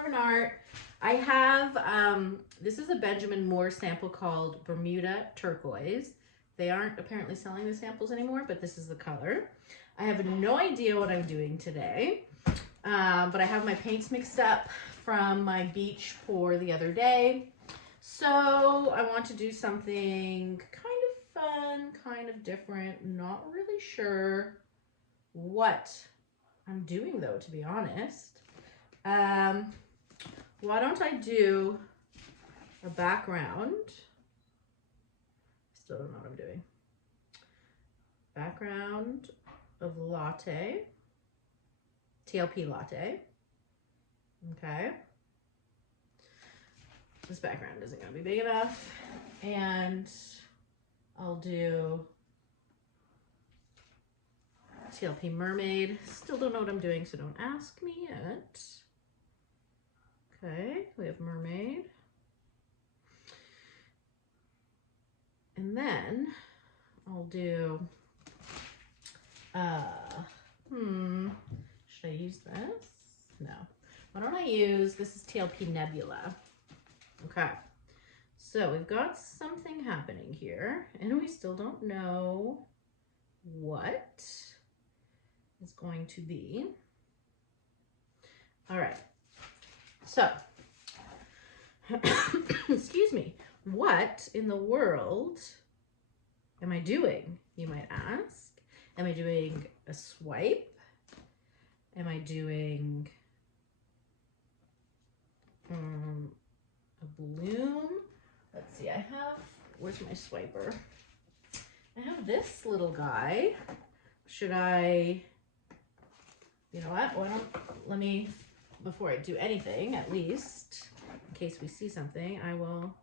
Marvin Art. I have, this is a Benjamin Moore sample called Bermuda Turquoise. They aren't apparently selling the samples anymore, but this is the color. I have no idea what I'm doing today, but I have my paints mixed up from my beach pour the other day. So I want to do something kind of fun, kind of different. Not really sure what I'm doing though, to be honest. Why don't I do a background? Still don't know what I'm doing. Background of latte, TLP latte. Okay. This background isn't gonna be big enough. And I'll do TLP mermaid. Still don't know what I'm doing, so don't ask me yet. Okay, we have mermaid. And then I'll do, should I use this? No. Why don't I use, this is TLP Nebula. Okay, so we've got something happening here, and we still don't know what is going to be. All right, so, excuse me, what in the world am I doing, you might ask? Am I doing a swipe? Am I doing a bloom? Let's see, I have, where's my swiper? I have this little guy. Should I, you know what, why don't, let me, before I do anything, at least, in case we see something, I will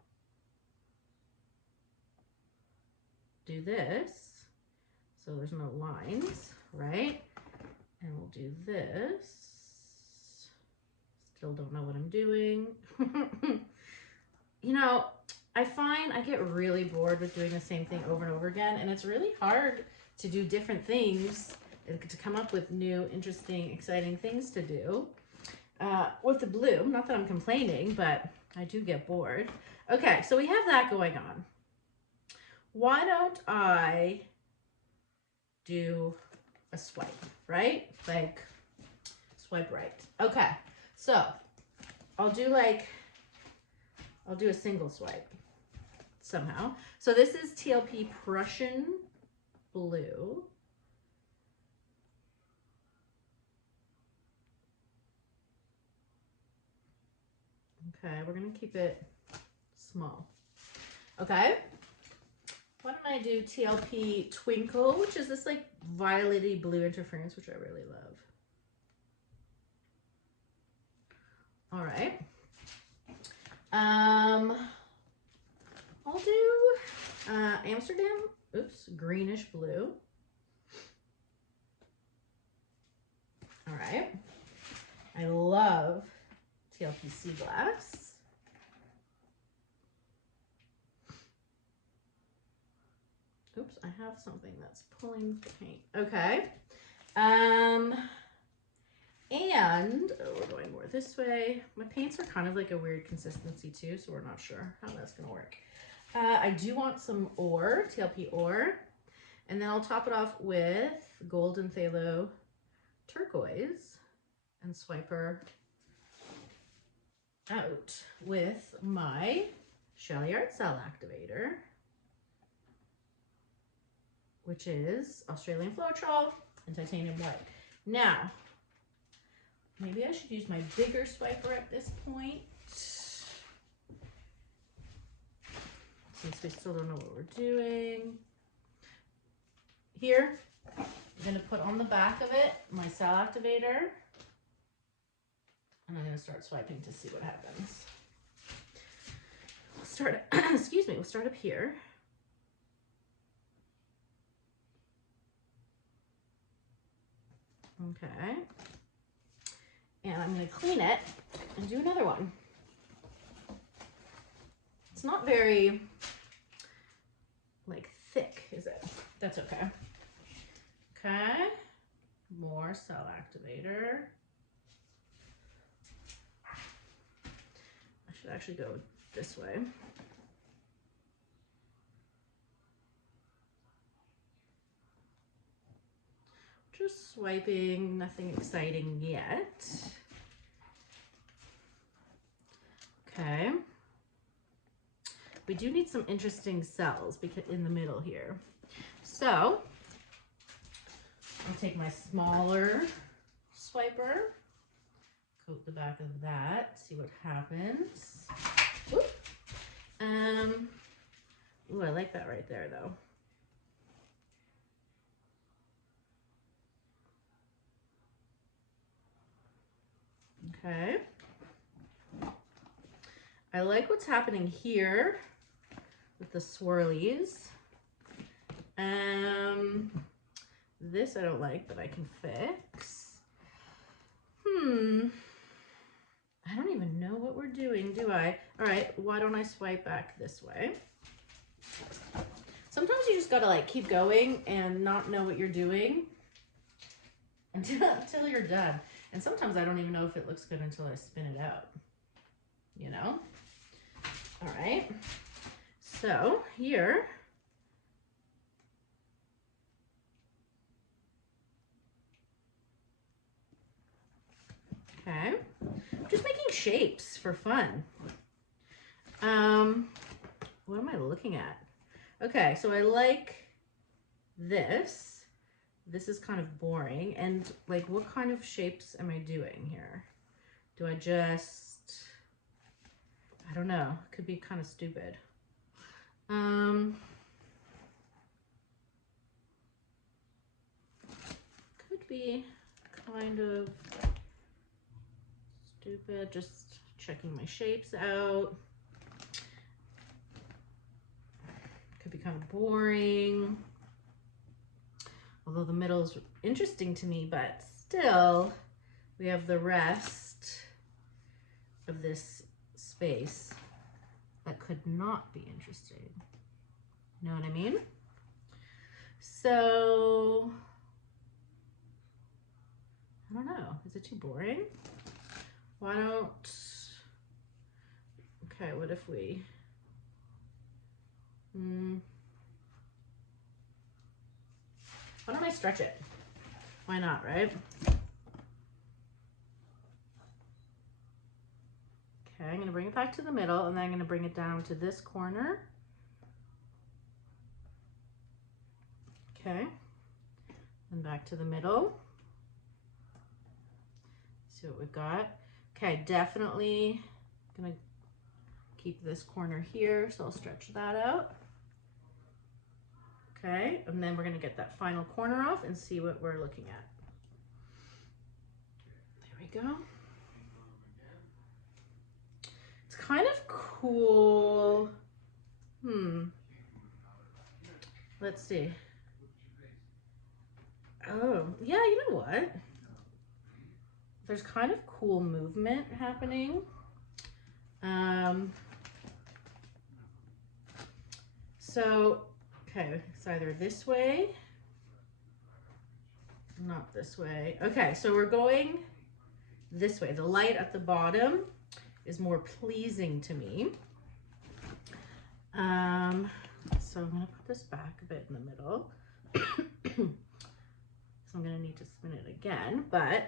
do this, so there's no lines, right? And we'll do this. Still don't know what I'm doing. You know, I find I get really bored with doing the same thing over and over again, and it's really hard to do different things and to come up with new, interesting, exciting things to do. With the bloom, not that I'm complaining, but I do get bored. Okay, so we have that going on. Why don't I do a swipe, right? Like, swipe right. Okay, so I'll do a single swipe somehow. So this is TLP Prussian Blue. Okay, we're gonna keep it small. Okay. Why don't I do TLP Twinkle, which is this like violet-y blue interference, which I really love. All right. I'll do Amsterdam, greenish blue. All right. I love TLP Sea Glass. Oops, I have something that's pulling the paint. Okay. And we're going more this way. My paints are kind of like a weird consistency too, so we're not sure how that's gonna work. I do want some ore, TLP ore, and then I'll top it off with Golden Phthalo Turquoise and swiper out with my TLP Cell Activator, which is Australian Floetrol and titanium white. Now, maybe I should use my bigger swiper at this point, since we still don't know what we're doing. Here, I'm gonna put on the back of it my cell activator, and I'm gonna start swiping to see what happens. We'll start, excuse me, we'll start up here. Okay. And I'm gonna clean it and do another one. It's not very, like, thick, is it? That's okay. Okay. More cell activator. Should actually go this way. Just swiping, nothing exciting yet. Okay. We do need some interesting cells because in the middle here. So I'll take my smaller swiper, coat the back of that, see what happens. Ooh, ooh, I like that right there though. Okay. I like what's happening here with the swirlies. This I don't like, but I can fix. I don't even know what we're doing, do I? All right, why don't I swipe back this way? Sometimes you just gotta like keep going and not know what you're doing until you're done. And sometimes I don't even know if it looks good until I spin it out, you know? All right, so here, okay, just making shapes for fun. What am I looking at? Okay, so I like this. This is kind of boring. And like, what kind of shapes am I doing here? Do I just, I don't know, it could be kind of stupid. Could be kind of stupid, just checking my shapes out. Could be kind of boring. Although the middle is interesting to me, but still we have the rest of this space that could not be interesting. You know what I mean? So, I don't know. Is it too boring? Why don't, okay, what if we, why don't I stretch it? Why not, right? Okay, I'm gonna bring it back to the middle and then I'm gonna bring it down to this corner. Okay, and back to the middle. See what we've got. Okay, definitely gonna keep this corner here, so I'll stretch that out. Okay, and then we're gonna get that final corner off and see what we're looking at. There we go. It's kind of cool. Let's see. Oh, yeah, you know what? There's kind of cool movement happening. So, okay, it's either this way, not this way. Okay, so we're going this way. The light at the bottom is more pleasing to me. So I'm gonna put this back a bit in the middle. So I'm gonna need to spin it again, but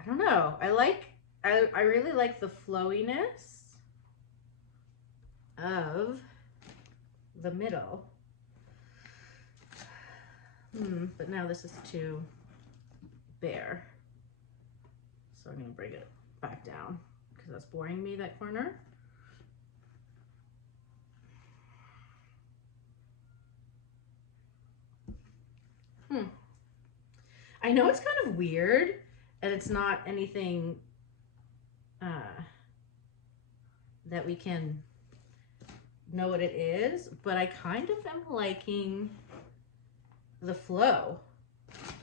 I don't know. I really like the flowiness of the middle. But now this is too bare. So I'm gonna bring it back down because that's boring me, that corner. I know it's kind of weird and it's not anything that we can know what it is, but I kind of am liking the flow.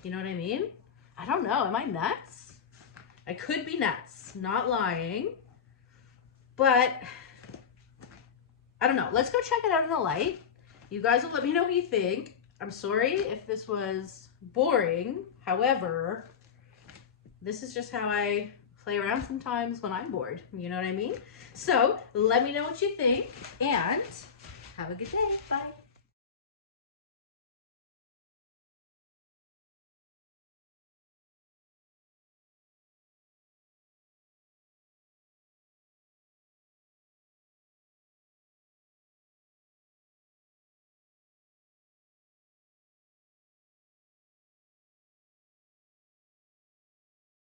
You know what I mean? I don't know, am I nuts? I could be nuts, not lying, but I don't know. Let's go check it out in the light. You guys will let me know what you think. I'm sorry if this was boring. However, this is just how I play around sometimes when I'm bored. You know what I mean? So let me know what you think and have a good day. Bye.